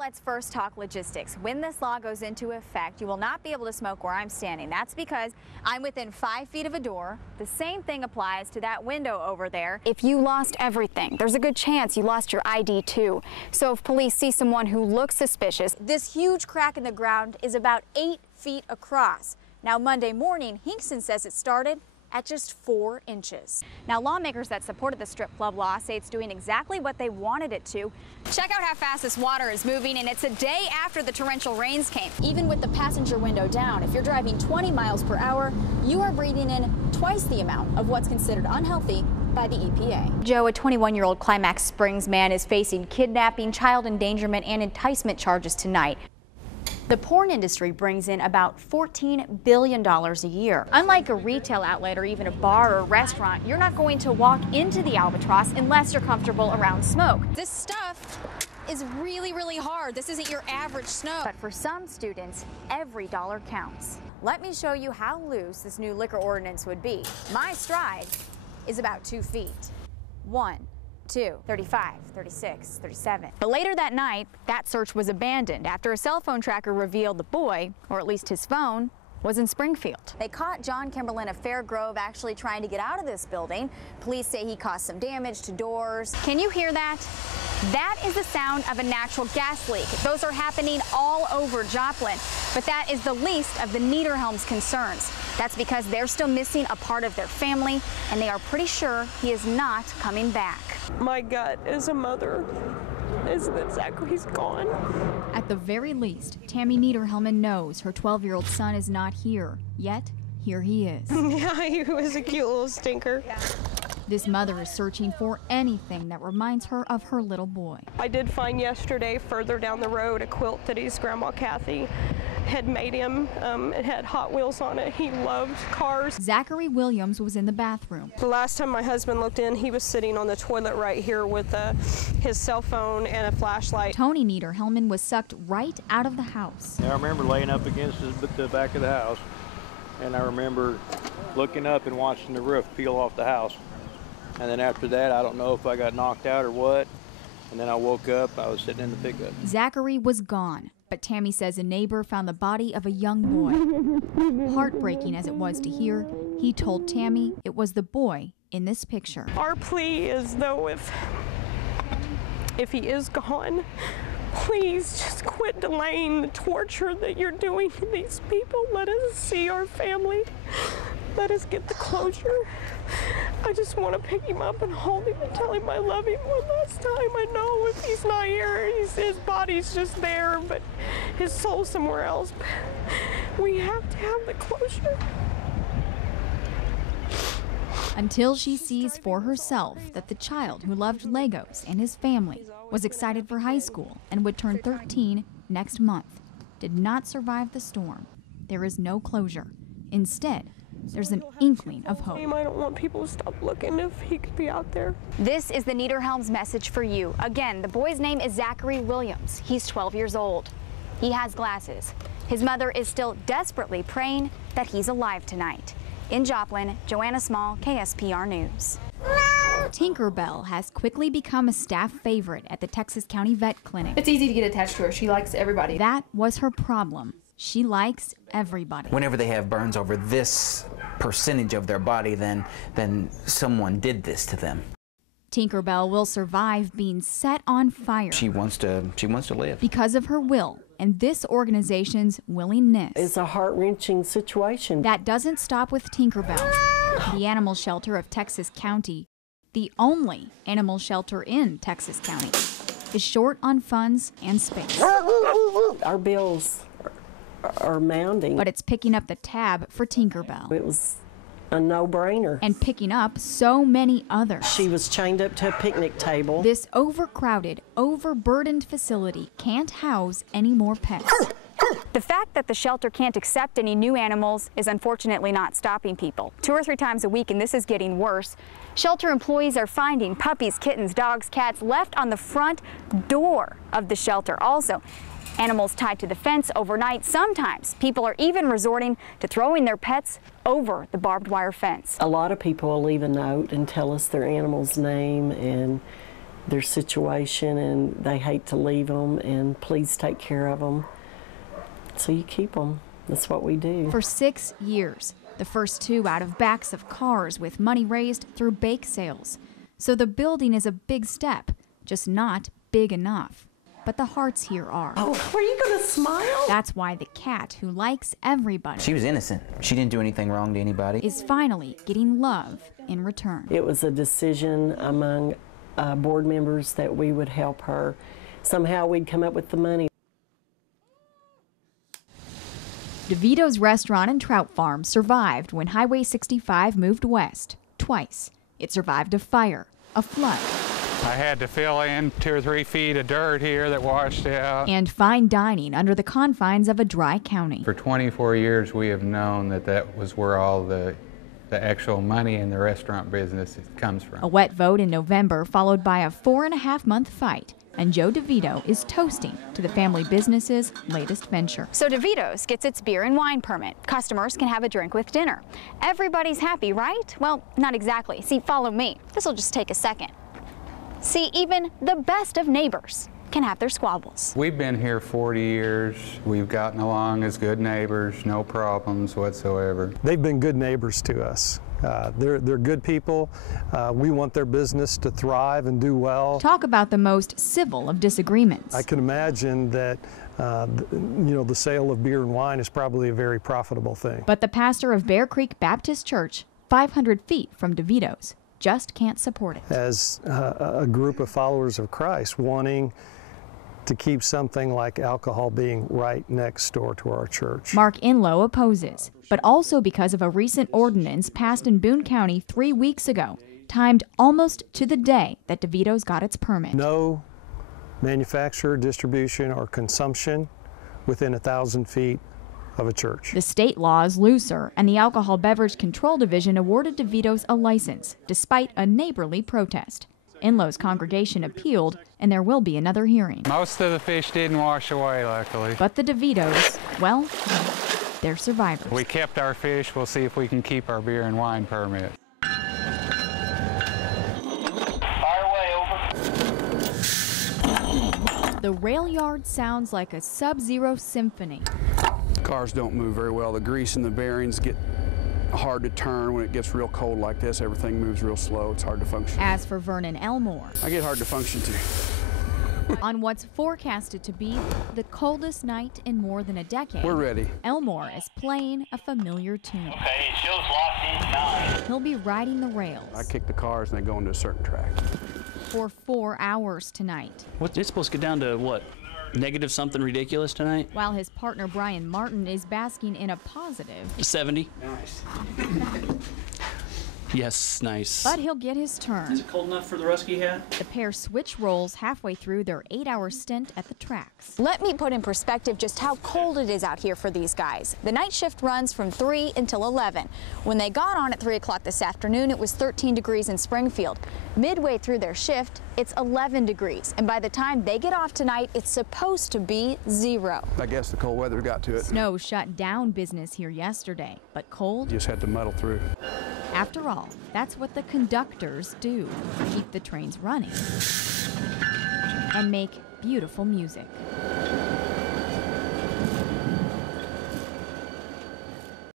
Let's first talk logistics. When this law goes into effect, you will not be able to smoke where I'm standing. That's because I'm within 5 feet of a door. The same thing applies to that window over there. If you lost everything, there's a good chance you lost your ID too. So if police see someone who looks suspicious, this huge crack in the ground is about 8 feet across. Now Monday morning, Hinkson says it started at just 4 inches. Now lawmakers that supported the strip club law say it's doing exactly what they wanted it to. Check out how fast this water is moving, and it's a day after the torrential rains came. Even with the passenger window down, if you're driving 20 miles per hour, you are breathing in twice the amount of what's considered unhealthy by the EPA. Joe, a 21-year-old Climax Springs man is facing kidnapping, child endangerment, and enticement charges tonight. The porn industry brings in about $14 billion a year. Unlike a retail outlet or even a bar or restaurant, you're not going to walk into the Albatross unless you're comfortable around smoke. This stuff is really, really hard. This isn't your average snow. But for some students, every dollar counts. Let me show you how loose this new liquor ordinance would be. My stride is about 2 feet. 1, 2, 35, 36, 37. But later that night, that search was abandoned after a cell phone tracker revealed the boy, or at least his phone, was in Springfield. They caught John Kimberlin of Fair Grove actually trying to get out of this building. Police say he caused some damage to doors. Can you hear that? That is the sound of a natural gas leak. Those are happening all over Joplin, but that is the least of the Niederhelm's concerns. That's because they're still missing a part of their family, and they are pretty sure he is not coming back. My gut as a mother is that Zachary's gone. At the very least, Tammy Niederhelman knows her 12-year-old son is not here, yet here he is. Yeah, he was a cute little stinker. This mother is searching for anything that reminds her of her little boy. I did find yesterday, further down the road, a quilt that his grandma Kathy had made him. It had Hot Wheels on it. He loved cars. Zachary Williams was in the bathroom. The last time my husband looked in, he was sitting on the toilet right here with his cell phone and a flashlight. Tony Niederhelman was sucked right out of the house. I remember laying up against the back of the house, and I remember looking up and watching the roof peel off the house. And then after that, I don't know if I got knocked out or what. And then I woke up, I was sitting in the pickup. Zachary was gone, but Tammy says a neighbor found the body of a young boy. Heartbreaking as it was to hear, he told Tammy it was the boy in this picture. Our plea is, though, if he is gone, please just quit delaying the torture that you're doing to these people. Let us see our family. Let us get the closure. I just want to pick him up and hold him and tell him I love him one last time. I know if he's not here, his body's just there, but his soul's somewhere else. We have to have the closure. Until she sees for herself that the child who loved Legos and his family was excited for high school and would turn 13 next month, did not survive the storm. There is no closure. Instead, there's an inkling of hope. I don't want people to stop looking if he could be out there. This is the Niederhelm's message for you. Again, the boy's name is Zachary Williams. He's 12 years old. He has glasses. His mother is still desperately praying that he's alive tonight. In Joplin, Joanna Small, KSPR News. Tinkerbell has quickly become a staff favorite at the Texas County Vet Clinic. It's easy to get attached to her. She likes everybody. That was her problem. She likes everybody. Whenever they have burns over this percentage of their body, then someone did this to them. Tinkerbell will survive being set on fire. She wants to live. Because of her will and this organization's willingness. It's a heart-wrenching situation. That doesn't stop with Tinkerbell. The animal shelter of Texas County, the only animal shelter in Texas County, is short on funds and space. Our bills are mounting. But it's picking up the tab for Tinkerbell. It was a no-brainer. And picking up so many others. She was chained up to a picnic table. This overcrowded, overburdened facility can't house any more pets. The fact that the shelter can't accept any new animals is unfortunately not stopping people. 2 or 3 times a week, and this is getting worse, shelter employees are finding puppies, kittens, dogs, cats left on the front door of the shelter. Also, animals tied to the fence overnight. Sometimes people are even resorting to throwing their pets over the barbed wire fence. A lot of people will leave a note and tell us their animal's name, and their situation, and they hate to leave them, and please take care of them. So you keep them. That's what we do. For 6 years, the first 2 out of backs of cars with money raised through bake sales. So the building is a big step, just not big enough. But the hearts here are. Oh, were you going to smile? That's why the cat who likes everybody, She was innocent. She didn't do anything wrong to anybody. is finally getting love in return. It was a decision among board members that we would help her. Somehow we'd come up with the money. DeVito's restaurant and trout farm survived when Highway 65 moved west twice. It survived a fire, a flood, I had to fill in 2 or 3 feet of dirt here that washed out. and fine dining under the confines of a dry county. For 24 years, we have known that that was where all the actual money in the restaurant business comes from. A wet vote in November followed by a 4.5-month fight, and Joe DeVito is toasting to the family business's latest venture. So DeVito's gets its beer and wine permit. Customers can have a drink with dinner. Everybody's happy, right? Well, not exactly. See, follow me. This will just take a second. See, even the best of neighbors can have their squabbles. We've been here 40 years. We've gotten along as good neighbors, no problems whatsoever. They've been good neighbors to us. They're good people. We want their business to thrive and do well. Talk about the most civil of disagreements. I can imagine that the sale of beer and wine is probably a very profitable thing. But the pastor of Bear Creek Baptist Church, 500 feet from DeVito's, just can't support it. As a group of followers of Christ wanting to keep something like alcohol being right next door to our church. Mark Inlow opposes, but also because of a recent ordinance passed in Boone County 3 weeks ago, timed almost to the day that DeVito's got its permit. No manufacture, distribution, or consumption within 1,000 feet of a church. The state law is looser, and the Alcohol Beverage Control Division awarded DeVito's a license, despite a neighborly protest. Inlow's congregation appealed, and there will be another hearing. Most of the fish didn't wash away, luckily. But the DeVito's, well, they're survivors. We kept our fish. We'll see if we can keep our beer and wine permit. The rail yard sounds like a sub-zero symphony. Cars don't move very well. The grease and the bearings get hard to turn. When it gets real cold like this, everything moves real slow. It's hard to function. As for Vernon Elmore, I get hard to function too. on what's forecasted to be the coldest night in more than a decade, We're ready. Elmore is playing a familiar tune. Okay, it shows locked in 9. He'll be riding the rails I kick the cars and they go into a certain track. for 4 hours tonight, It's supposed to get down to what? Negative something ridiculous tonight? while his partner Brian Martin is basking in a positive. 70. Nice. Yes, nice. But he'll get his turn. Is it cold enough for the rescue hat? The pair switch roles halfway through their 8-hour stint at the tracks. Let me put in perspective just how cold it is out here for these guys. The night shift runs from 3 until 11. When they got on at 3 o'clock this afternoon, it was 13 degrees in Springfield. Midway through their shift, it's 11 degrees. And by the time they get off tonight, it's supposed to be 0. I guess the cold weather got to it. Snow shut down business here yesterday, but cold? Just had to muddle through. After all, that's what the conductors do, keep the trains running and make beautiful music.